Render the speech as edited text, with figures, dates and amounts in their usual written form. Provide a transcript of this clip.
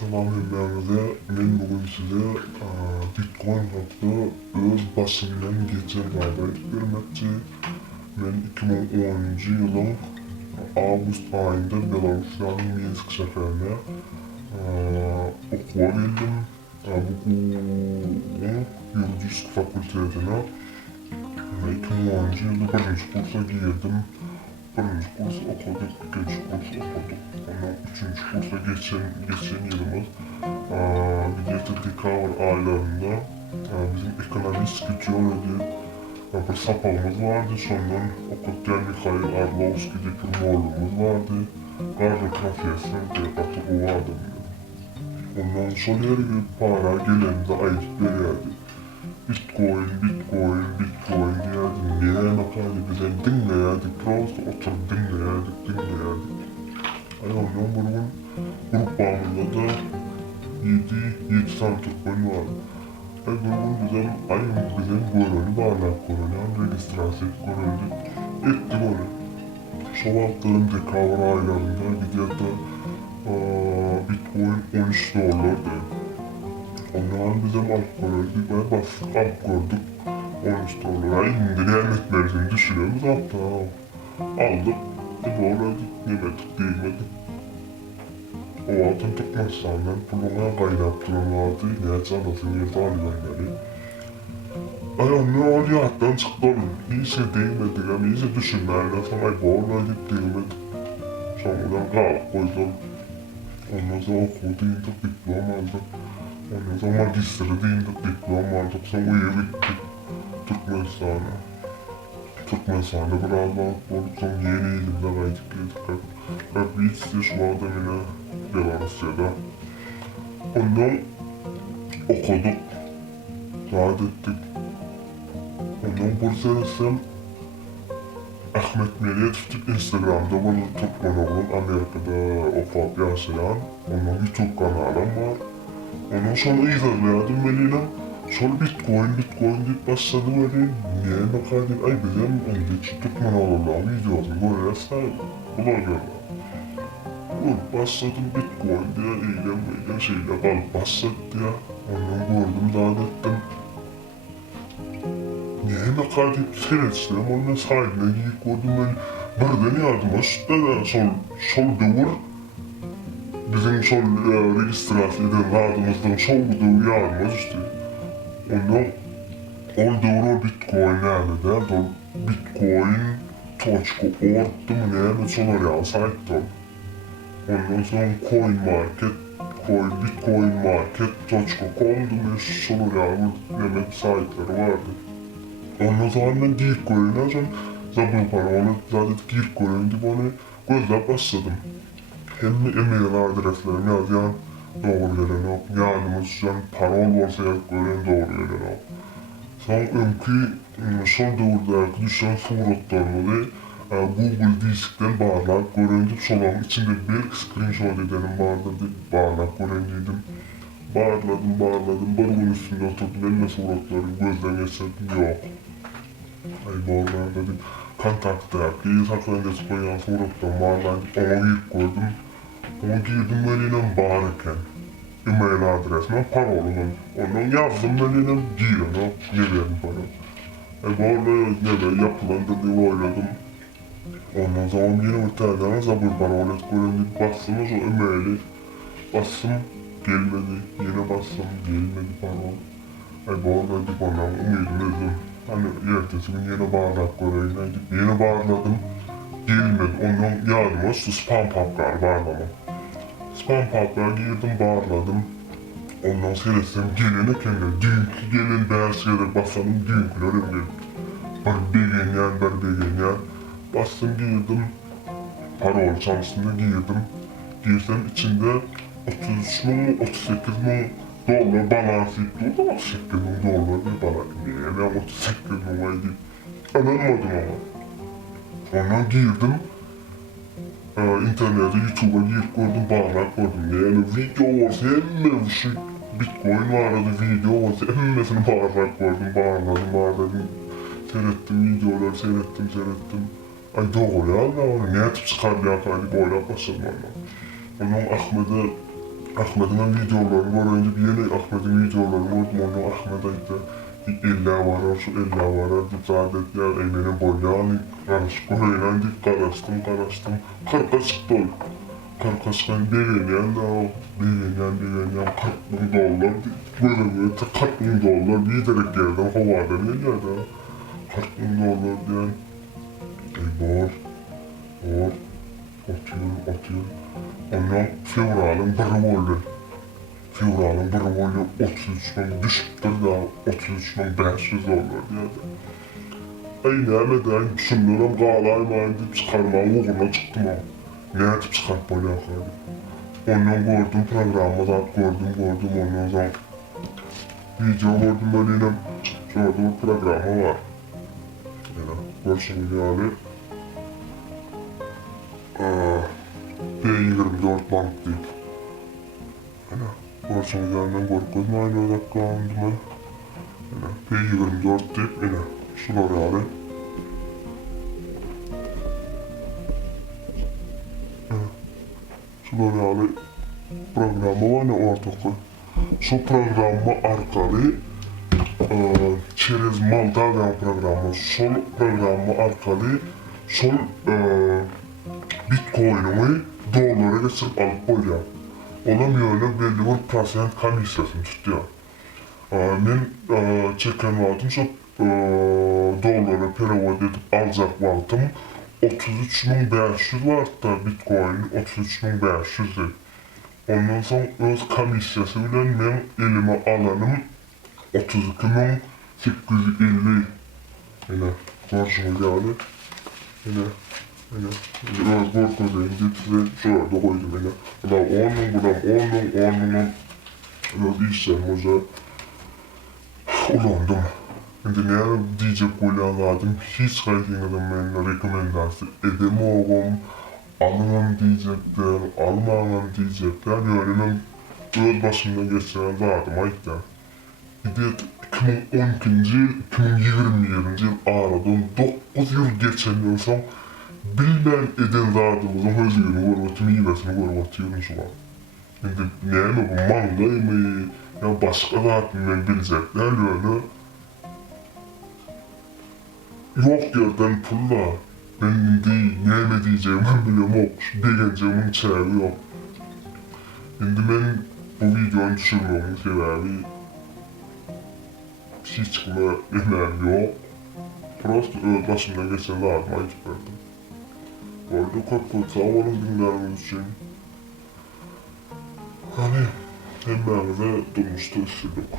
Tamam hemmemize men bugün size Bitcoin hakkında öz basımdan geçen haber vermekçi. Men 2010 yılın Ağustos ayında Belarus'un Minsk şehrine okuğa geldim. Bu Yuridik Fakültetine 2010 yılda birinci kursa girdim. Birinci kurs okuduk, ikinci kurs okuduk. Ondan üçüncü kursa geçen yılımız Bileti dekabr aylarında bizim ekonomist gücüyle bir sapağımız vardı. Sonradan okutken Mikhail Arlovski diye bir morluğumuz vardı. Garlı profesör diye katı vardı. Ondan sonra her gün para gelende ayıp verirdi. Bitcoin diyerdi. Niye nakaydı bize dinleyerdik. Prosta otur dinleyerdik. Ay ondan bunun grup bağımında da 7 tane Türkmen vardı. Ay bunun bizim görünü bağlar görünü, registrasyon görünü ettik onu. Sabahların dekabr aylarında gidiyordu Bitcoin 13 dolardı. Ondan bizim alıp görüldük ve bastık alıp gördük 13 dolara indiren etmelerini düşünüyoruz hatta aldık. Dolardık, yemedik, değmedik. O altın tutmazsanlar puluna kaynaklanmadı, ne çalasın yerde alıverleri. Ay anne aliyattan çıktı oğlum. İyisi değmedik ama iyisi düşünlerle sana borlayıp değmedik. Sonradan kalıp koydum. Ondan sonra okudu indik diplom aldık. Ondan sonra magistri indik diplom aldık. Sonra uyu bittik Türkmenistan'a. Türkmenistan'da bir Allah'lık olduk. Sonra yeni ilimde kaydık geldik. Bir istiyor şu anda yine Belarusya'da. Ondan okuduk, rahat ettik. Ondan Bursa'ya etsem Ahmet Meliyetov'tuk Instagram'da bunu Türkmen oğlum Amerika'da okuyup yaşayan. Ondan YouTube kanalım var. Ondan sonra izlerlerdim Melih'le. Sonra Bitcoin deyip başladı böyle. Niye bakayım? Ay bizim önceki Türkmen oğlumla videosunu böyle saydım. Blogger'la. Başladım Bitcoin diye eylem şeyle kalıp başladı diye. Ondan gördüm, daha ettim. Niye bakar deyip seyretiştim, ondan sahibine giyip gördüm ben. Birden yardıma sütte de sol dövür. Bizim sol registrasyon eden radımızdan sol dövür yardıma işte. Ondan ol dövür Bitcoin nerede de, Bitcoin.org'du mu ne, sonra ya site'da. Ondan sonra bitcoinmarket.com sonra yemek sahipleri vardı. Ondan sonra ben giyip koyuna sonra zabın parola zaten giyip koyun deyip onu gözle başladım. Hem e-mail adreslerim yazıyan doğru gelen o. Yardımız yani parol varsa gören doğru gelen o. Sonra önkü son dövrlerdeki düşen suratlarını da Google Disk'ten bağlayıp göründüm. Solanın içinde bir screenshot edenim vardı deyip bağlayıp göründüydüm. Bağladım. Barımın üstünde oturdum. Eline suratları gözden geçirdim. Yok. Ay bağlayın dedim. Kontakta, iyi saklanacağız koyan surattan bağlayıp ona girip koydum. Ona girdim benimle bağırırken. E-mail adresime, paroluma. Ondan yazdım benimle girene. Ne verin bana. Ay bağlayın ne yapılan dedi oyladım. Ondan sonra yine bir tane zabır parolet göründü. Bastım o e-maili. Bastım gelmedi. Yine bastım gelmedi parol. Ay bağladık ondan umudum. Hani ertesi gün yine bağladık göründü. Yine bağladım. Gelmedi. Ondan yardıma spam paplar bağlama. Spam paplar girdim bağladım. Ondan seyrettim gelene kendine. Dünkü gelen beyaz şeyler basalım dünkülerim geldi. Bir beğenyen. Bastım girdim, parol çantasına girdim. Girsem içinde 33 bin, 38 bin dolar balans yıktı. 38 bin dolar bir balans. Niye ben 38 bin var deyip anlamadım ama. Ondan girdim, internete, YouTube'a girip gördüm, bağlar gördüm. Yani video varsa hemen şu Bitcoin vardı, video varsa hemmesini bağladım. Seyrettim videoları, seyrettim. Ay doğru ya, ne yapıp çıkardı ya kaydı boyla başladım ondan. Onun Ahmet'in videolarını görünce bir yeni Ahmet'in videolarını gördüm, onu Ahmet ayda illa varar, şu illa varar deyip zadet ya emine boyani karışık oynan deyip karıştım karkaşık dolu. Karkaşıkın beğenen de o beğenen 40 bin dolar böyle 40 bin dolar bir direkt yerden havadan geldi. 40 bin dolar diyen bor atıyor. Ondan fevralın biri oldu. Fevralın biri oldu 33 bin düşüktür da 33 bin 500 dolar diyordu. Neyden şunlarım qalaymayın deyip çıkarmağın uğruna çıktım o. Ne etip çıkartma alakalı. Ondan gördüm programı da gördüm ondan sonra video gördüm ben yine şurada bir programı var. Yani görsün yani B24 bank deyip yani görsün yani ben korkuzum aynı odaklandım yani B24 deyip yine şular yani şular yani programı var ne ortak. Şu programı arkalı через Moldavian programı, sol programı arkalı sol Bitcoin'imi dolara geçirip alıp koyuyor. Ona böyle belli bir prosent komisyasını tutuyor. Ben çeken vaktim şu doları perevod edip alacak vaktim 33.500 var da Bitcoin 33.500'dü. Ondan sonra öz komisyası bilen ben elime alanım 32.850. Yine karşıma geldi. Yine öz korkuzayım deyip size şurada koydum yine. Onun öz işlerimize ulandım. Şimdi ne diyecek ulanladım hiç kaydıymadım benimle rekomendasyon edemem. Almam diyecekler, almamam diyecekler. Yani ben öz başımdan geçiren zaten ayıkta. Bir de 2012 yıl, 2020 yıl aradan 9 yıl geçenden sonra bilmem eden zatımızın özgürlüğünü görmek, meyvesini görmek diyorum şu an. Şimdi neyme bu mangay mı, ya başka zatım ben bilecekler öyle. Yok yerden pulla. Ben değil, neyme diyeceğimi biliyorum yok. Diyeceğimin çevi yok. Şimdi ben bu videonun düşürmemin sebebi hiç çıkma emeğim yok. Prost başımdan geçen zaten ayıp verdim. Bu arada çok sağ olun dinleriniz için. Hani emeğimize durmuştu üstünlük.